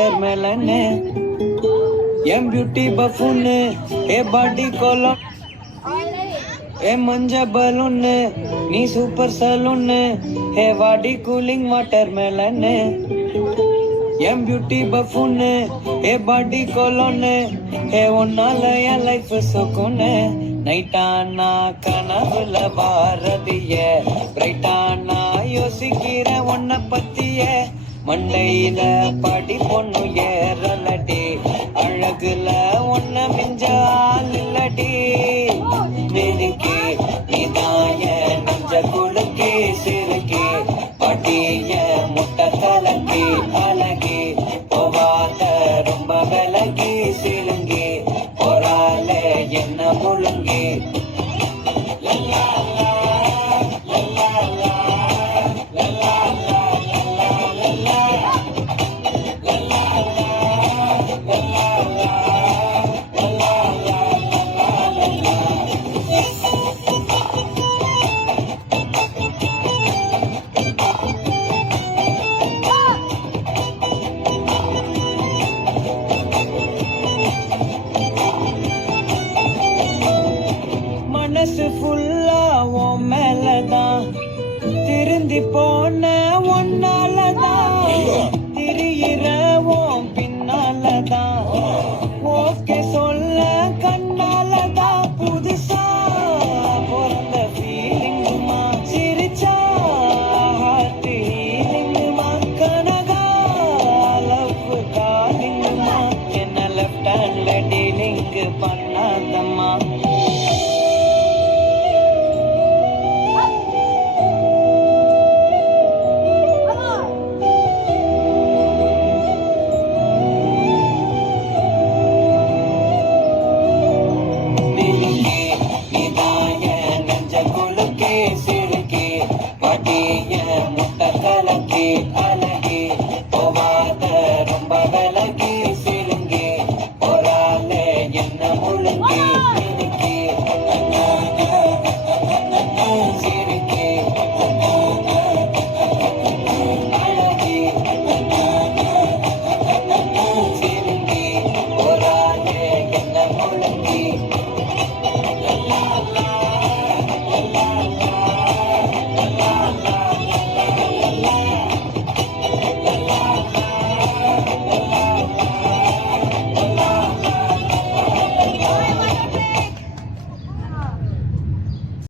water மெலன்னு M beauty பஃபூன்னு ஏ பாடி கோலம் ஏ மஞ்ச பலூன்னு நீ சூப்பர் சலூன்னு ஹே வாடி கூலிங் வாட்டர் மெலன்னு எம் பியூட்டி பஃபூன்னு ஏ பாடி கோலோன்னு ஹே உன்னால என் லைஃப் சொக்குன்னு நைட்டானா கனவுல பாரதிய பிரைட்டானா யோசிக்கிற உன்னை பத்திய மண்டையில படி பொண்ணு